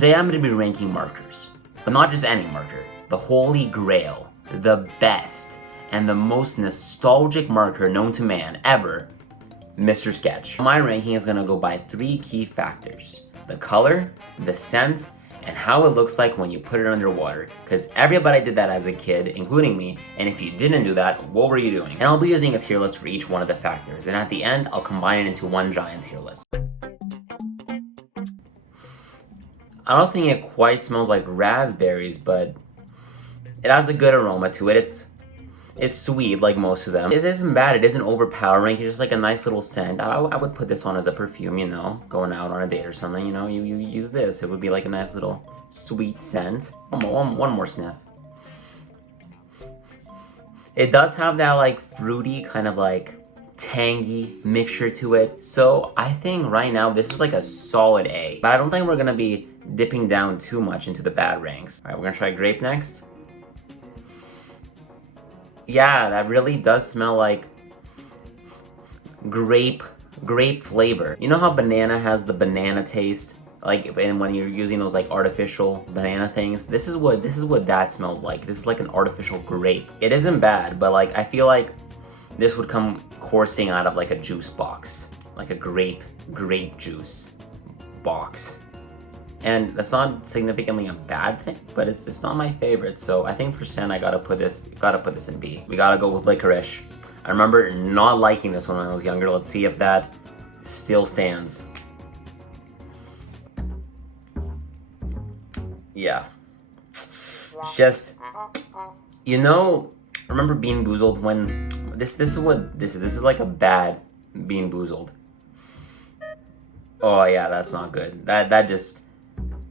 Today I'm going to be ranking markers, but not just any marker. The holy grail, the best, and the most nostalgic marker known to man ever, Mr. Sketch. My ranking is going to go by 3 key factors: the color, the scent, and how it looks like when you put it underwater. Because everybody did that as a kid, including me, and if you didn't do that, what were you doing? And I'll be using a tier list for each one of the factors, and at the end, I'll combine it into one giant tier list. I don't think it quite smells like raspberries, but it has a good aroma to it. It's sweet like most of them. It isn't bad, it isn't overpowering, it's just like a nice little scent. I would put this on as a perfume, you know, going out on a date or something, you know, you use this. It would be like a nice little sweet scent. One more sniff. It does have that like fruity kind of like tangy mixture to it. So I think right now this is like a solid A. But I don't think we're gonna be dipping down too much into the bad ranks. All right, we're gonna try grape next. Yeah, that really does smell like grape flavor. You know how banana has the banana taste? Like, and when you're using those like artificial banana things, this is what that smells like. This is like an artificial grape. It isn't bad, but like I feel like this would come coursing out of like a juice box, like a grape juice box. And that's not significantly a bad thing, but it's not my favorite. So I think for scent, I gotta put this in B. We gotta go with licorice. I remember not liking this one when I was younger. Let's see if that still stands. Yeah. Just, you know, remember Bean Boozled when this is what this is. This is like a bad Bean Boozled. Oh yeah, that's not good. That just,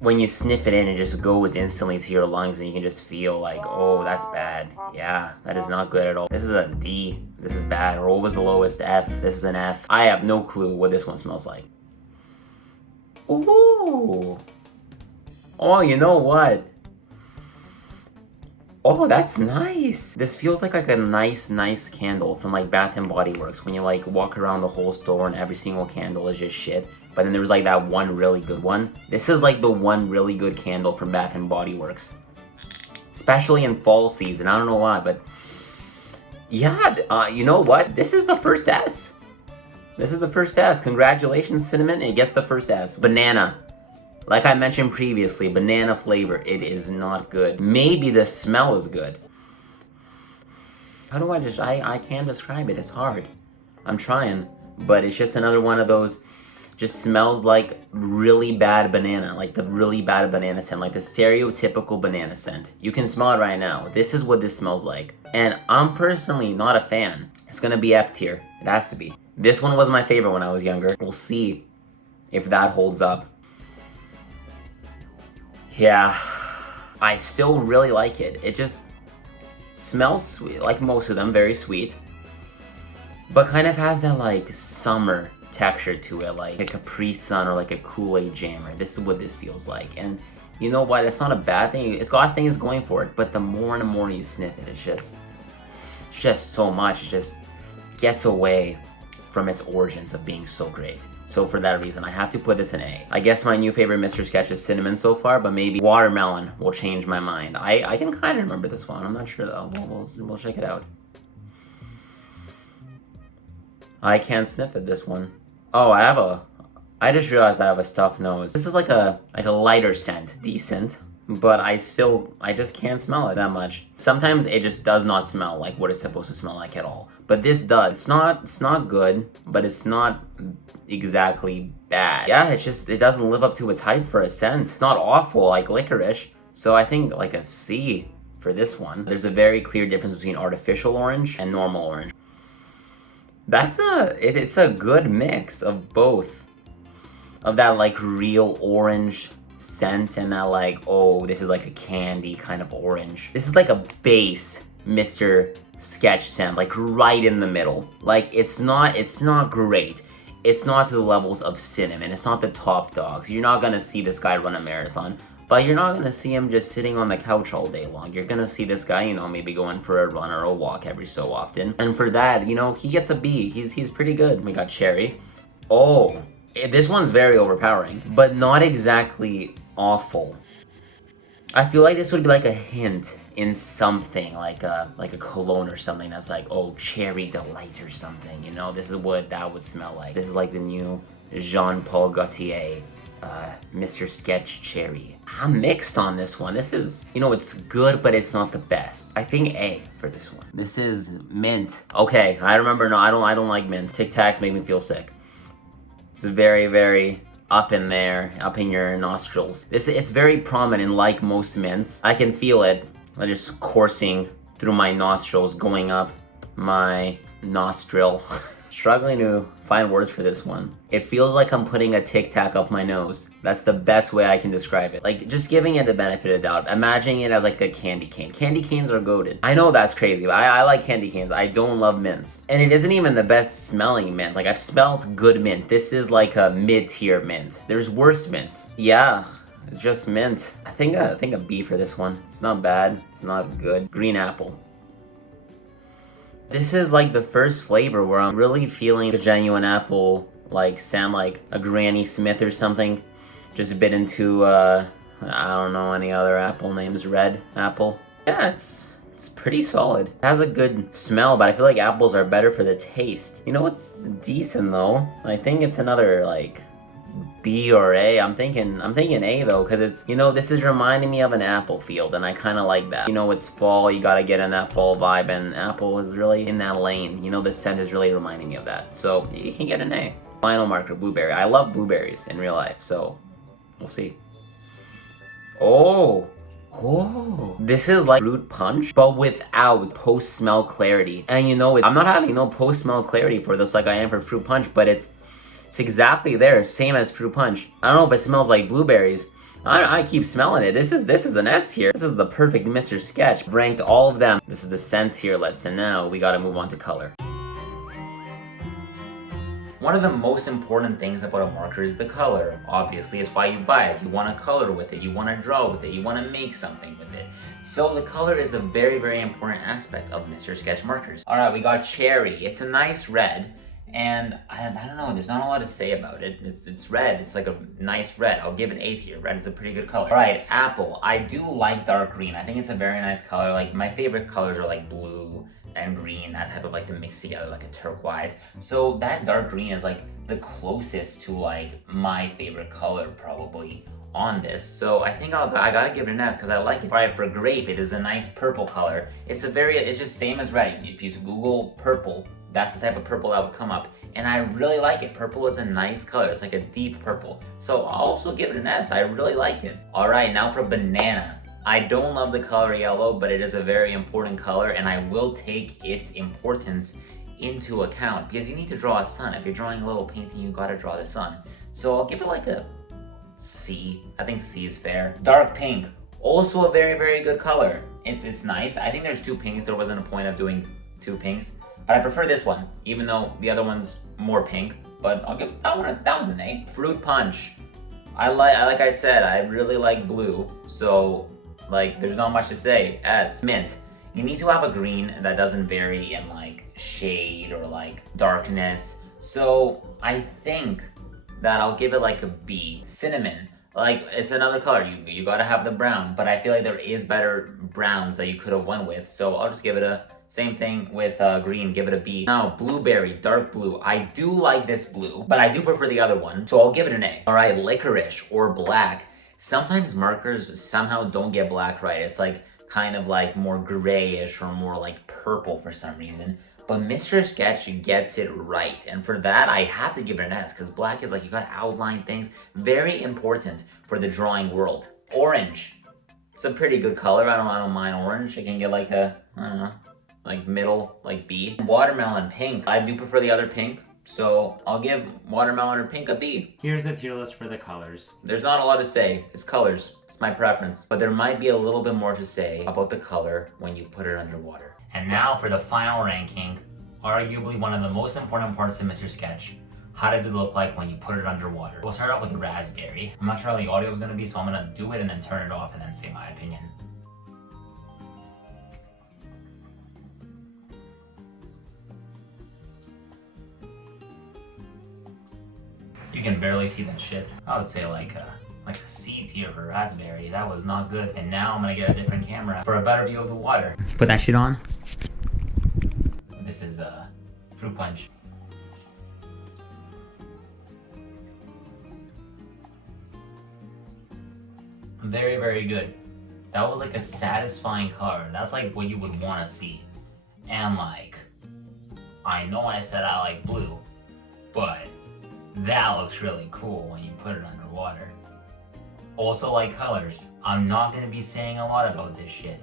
when you sniff it in, it just goes instantly to your lungs and you can just feel like, oh, that's bad. Yeah, that is not good at all. This is a D. This is bad. Or what was the lowest? F. This is an F. I have no clue what this one smells like. Ooh. Oh, you know what? Oh, that's nice. This feels like a nice candle from like Bath & Body Works when you like walk around the whole store and every single candle is just shit. But then there's like that one really good one. This is like the one really good candle from Bath & Body Works. Especially in fall season. I don't know why, but yeah, you know what? This is the first S. This is the first S. Congratulations, Cinnamon. It gets the first S. Banana. Like I mentioned previously, banana flavor. It is not good. Maybe the smell is good. How do I can't describe it. It's hard. I'm trying. But it's just another one of those, just smells like really bad banana. Like the really bad banana scent. Like the stereotypical banana scent. You can smell it right now. This is what this smells like. And I'm personally not a fan. It's gonna be F tier. It has to be. This one was my favorite when I was younger. We'll see if that holds up. Yeah, I still really like it. It just smells sweet, like most of them, very sweet. But kind of has that like summer texture to it, like a Capri Sun or like a Kool-Aid Jammer. This is what this feels like. And you know what, it's not a bad thing. It's got things going for it, but the more and the more you sniff it, it's just so much. It just gets away from its origins of being so great. So for that reason, I have to put this in A. I guess my new favorite Mr. Sketch is Cinnamon so far, but maybe Watermelon will change my mind. I can kind of remember this one. I'm not sure though. We'll check it out. I can't sniff at this one. Oh, I just realized I have a stuffed nose. This is like a lighter scent. Decent. But I just can't smell it that much. Sometimes it just does not smell like what it's supposed to smell like at all. But this does. It's not good, but it's not exactly bad. Yeah, it doesn't live up to its hype for a scent. It's not awful like licorice. So I think like a C for this one. There's a very clear difference between artificial orange and normal orange. It's a good mix of both. Of that like real orange scent and that like, oh, this is like a candy kind of orange. This is like a base Mr. Sketch scent, like right in the middle. Like it's not great. It's not to the levels of Cinnamon. It's not the top dogs. You're not gonna see this guy run a marathon, but you're not gonna see him just sitting on the couch all day long. You're gonna see this guy, you know, maybe going for a run or a walk every so often. And for that, you know, he gets a B. He's pretty good. We got Cherry. Oh, this one's very overpowering, but not exactly awful. I feel like this would be like a hint in something, like a cologne or something that's like, oh, cherry delight or something, you know? This is what that would smell like. This is like the new Jean Paul Gaultier Mr. Sketch Cherry. I'm mixed on this one. This is, you know, it's good, but it's not the best. I think A for this one. This is mint. Okay, I remember, no, I don't like mint. Tic Tacs make me feel sick. It's very, very up in there, up in your nostrils. It's very prominent, like most mints. I can feel it just coursing through my nostrils, going up my nostril. Struggling to find words for this one. It feels like I'm putting a Tic Tac up my nose. That's the best way I can describe it. Like, just giving it the benefit of the doubt. Imagining it as like a candy cane. Candy canes are goated. I know that's crazy, but I like candy canes. I don't love mints. And it isn't even the best smelling mint. Like, I've smelled good mint. This is like a mid-tier mint. There's worse mints. Yeah, just mint. I think a B for this one. It's not bad. It's not good. Green apple. This is like the first flavor where I'm really feeling the genuine apple, like sound like a Granny Smith or something. Just bit into, I don't know any other apple names. Red apple. Yeah, it's pretty solid. It has a good smell, but I feel like apples are better for the taste. You know what's decent though? I think it's another like B or A. I'm thinking A though, because it's, you know, this is reminding me of an apple field, and I kind of like that. You know, it's fall, you gotta get in that fall vibe, and apple is really in that lane. You know, the scent is really reminding me of that. So you can get an A. Final marker, blueberry. I love blueberries in real life, so we'll see. Oh, this is like fruit punch, but without post-smell clarity. And you know, I'm not having no post-smell clarity for this like I am for fruit punch, but it's exactly there, same as fruit punch. I don't know if it smells like blueberries. I keep smelling it. This is an S here. This is the perfect Mr. Sketch. Ranked all of them. This is the scent tier list, and now we gotta move on to color. One of the most important things about a marker is the color. Obviously, it's why you buy it. You want to color with it, you want to draw with it, you want to make something with it. So the color is a very, very important aspect of Mr. Sketch markers. Alright, we got cherry. It's a nice red. And I don't know, there's not a lot to say about it. It's red, it's like a nice red. I'll give it A tier. Red is a pretty good color. Alright, apple. I do like dark green. I think it's a very nice color. Like, my favorite colors are like blue and green, that type of like the mix together, like a turquoise. So that dark green is like the closest to like my favorite color probably on this. So I think I gotta give it an S because I like it. Alright, for grape, it is a nice purple color. It's just same as red. If you Google purple, that's the type of purple that would come up. And I really like it. Purple is a nice color. It's like a deep purple. So I'll also give it an S. I really like it. Alright, now for banana. I don't love the color yellow, but it is a very important color, and I will take its importance into account because you need to draw a sun. If you're drawing a little painting, you gotta draw the sun. So I'll give it like a C. I think C is fair. Dark pink. Also a very, very good color. It's nice. I think there's two pinks. There wasn't a point of doing two pinks. But I prefer this one, even though the other one's more pink. But I'll give that one's an A. Fruit punch. Like I said, I really like blue, so like there's not much to say. S. Mint. You need to have a green that doesn't vary in like shade or like darkness. So I think that I'll give it like a B. Cinnamon. Like, it's another color. You gotta have the brown, but I feel like there is better browns that you could have went with. So I'll just give it a same thing with green, give it a B. Now, blueberry, dark blue. I do like this blue, but I do prefer the other one, so I'll give it an A. All right, licorice or black. Sometimes markers somehow don't get black right. It's like kind of like more grayish or more like purple for some reason. But Mr. Sketch gets it right, and for that I have to give it an S, because black is like, you gotta outline things. Very important for the drawing world. Orange. It's a pretty good color. I don't mind orange. It can get like a, I don't know, like middle, like B. Watermelon, pink. I do prefer the other pink, so I'll give watermelon or pink a B. Here's the tier list for the colors. There's not a lot to say. It's colors. It's my preference. But there might be a little bit more to say about the color when you put it underwater. And now for the final ranking, arguably one of the most important parts of Mr. Sketch. How does it look like when you put it underwater? We'll start off with raspberry. I'm not sure how the audio is gonna be, so I'm gonna do it and then turn it off and then say my opinion. You can barely see that shit. I would say like a Like a C tier for raspberry. That was not good. And now I'm gonna get a different camera for a better view of the water. Put that shit on. This is fruit punch. Very, very good. That was like a satisfying color. That's like what you would want to see. And like, I know I said I like blue, but that looks really cool when you put it underwater. Also like colors. I'm not going to be saying a lot about this shit.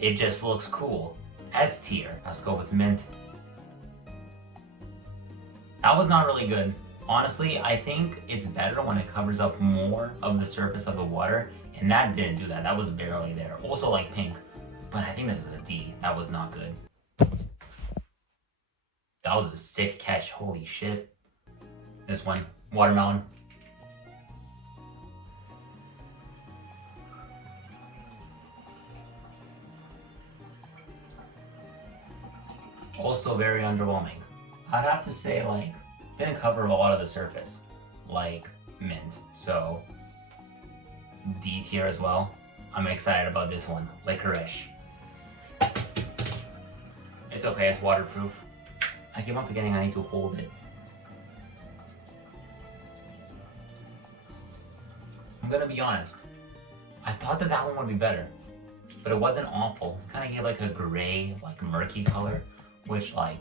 It just looks cool. S tier. Let's go with mint. That was not really good. Honestly, I think it's better when it covers up more of the surface of the water, and that didn't do that. That was barely there. Also like pink, but I think this is a D. That was not good. That was a sick catch. Holy shit. This one, watermelon. Also very underwhelming. I'd have to say like, didn't cover a lot of the surface, like mint. So D tier as well. I'm excited about this one, licorice. It's okay, it's waterproof. I keep on forgetting I need to hold it. I'm gonna be honest. I thought that one would be better, but it wasn't awful. It kind of gave like a gray, like murky color, which like,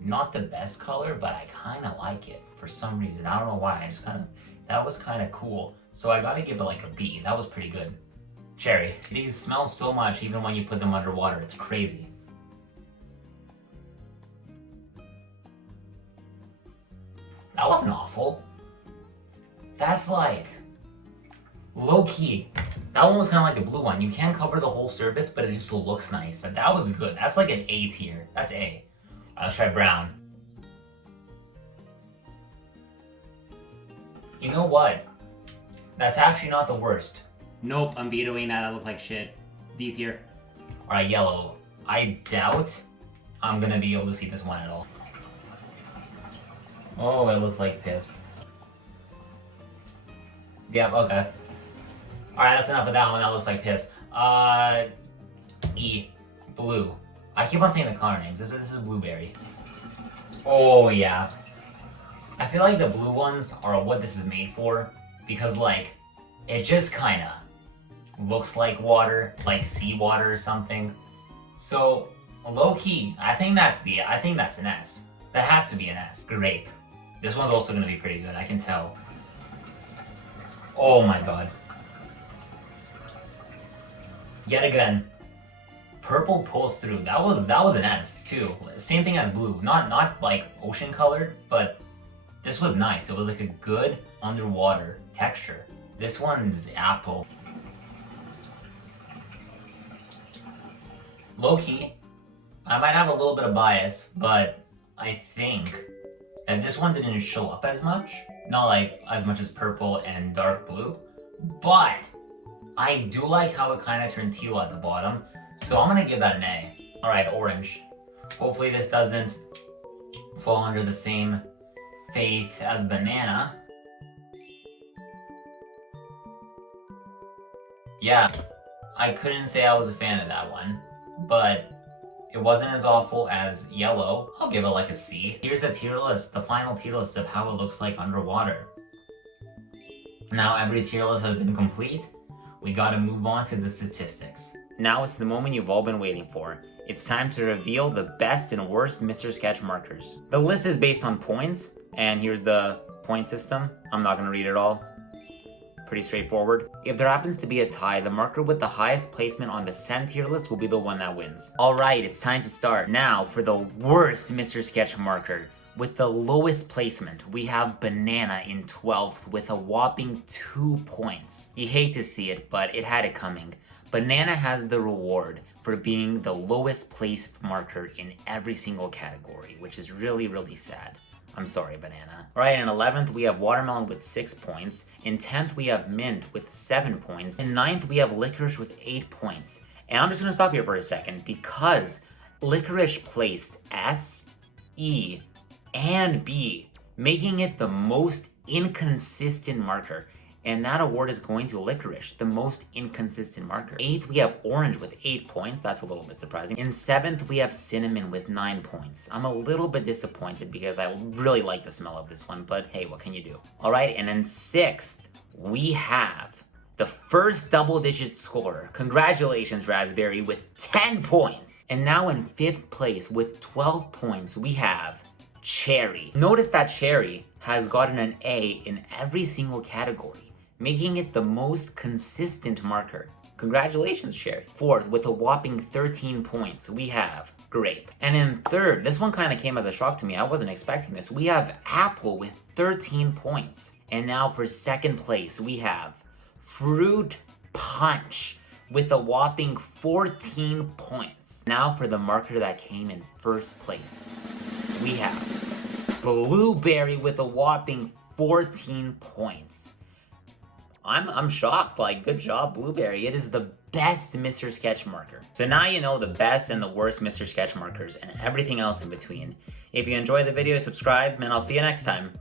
not the best color, but I kind of like it for some reason. I don't know why, I just kind of, that was kind of cool. So I gotta give it like a B. That was pretty good. Cherry. These smell so much even when you put them underwater. It's crazy. That wasn't awful. That's like low-key. That one was kind of like the blue one. You can cover the whole surface, but it just looks nice. But that was good. That's like an A tier. That's A. Let's try brown. You know what? That's actually not the worst. Nope, I'm vetoing that. That looked like shit. D tier. Alright, yellow. I doubt I'm gonna be able to see this one at all. Oh, it looks like piss. Yep, okay. Alright, that's enough of that one. That looks like piss. E. Blue. I keep on saying the color names. This is blueberry. Oh, yeah. I feel like the blue ones are what this is made for. Because, like, it just kinda looks like water. Like seawater or something. So, low-key, I think that's an S. That has to be an S. Grape. This one's also gonna be pretty good, I can tell. Oh my god. Yet again. Purple pulls through. That was an S too. Same thing as blue. Not like ocean colored, but this was nice. It was like a good underwater texture. This one's apple. Low-key, I might have a little bit of bias, but I think that this one didn't show up as much. Not like as much as purple and dark blue, but I do like how it kind of turned teal at the bottom. So I'm gonna give that an A. Alright, orange. Hopefully this doesn't fall under the same faith as banana. Yeah, I couldn't say I was a fan of that one, but it wasn't as awful as yellow. I'll give it like a C. Here's a tier list, the final tier list of how it looks like underwater. Now every tier list has been complete. We gotta move on to the statistics. Now it's the moment you've all been waiting for. It's time to reveal the best and worst Mr. Sketch markers. The list is based on points, and here's the point system. I'm not gonna read it all. Pretty straightforward. If there happens to be a tie, the marker with the highest placement on the send tier list will be the one that wins. Alright, it's time to start. Now for the worst Mr. Sketch marker. With the lowest placement, we have banana in 12th with a whopping 2 points. You hate to see it, but it had it coming. Banana has the reward for being the lowest placed marker in every single category, which is really, really sad. I'm sorry, banana. Alright, in 11th we have watermelon with 6 points. In 10th we have mint with 7 points. In 9th we have licorice with 8 points. And I'm just gonna stop here for a second because licorice placed S, E, and B, making it the most inconsistent marker. And that award is going to Licorice, the most inconsistent marker. 8th, we have Orange with 8 points. That's a little bit surprising. In 7th, we have Cinnamon with 9 points. I'm a little bit disappointed because I really like the smell of this one, but hey, what can you do? All right, and then 6th, we have the first double-digit scorer. Congratulations, Raspberry, with 10 points. And now in 5th place with 12 points, we have Cherry. Notice that Cherry has gotten an A in every single category, making it the most consistent marker. Congratulations, Cherry. 4th, with a whopping 13 points, we have Grape. And in 3rd, this one kind of came as a shock to me. I wasn't expecting this. We have Apple with 13 points. And now for 2nd place, we have Fruit Punch with a whopping 14 points. Now for the marker that came in 1st place, we have Blueberry with a whopping 14 points. I'm shocked, like, good job, Blueberry. It is the best Mr. Sketch marker. So now you know the best and the worst Mr. Sketch markers and everything else in between. If you enjoyed the video, subscribe, and I'll see you next time.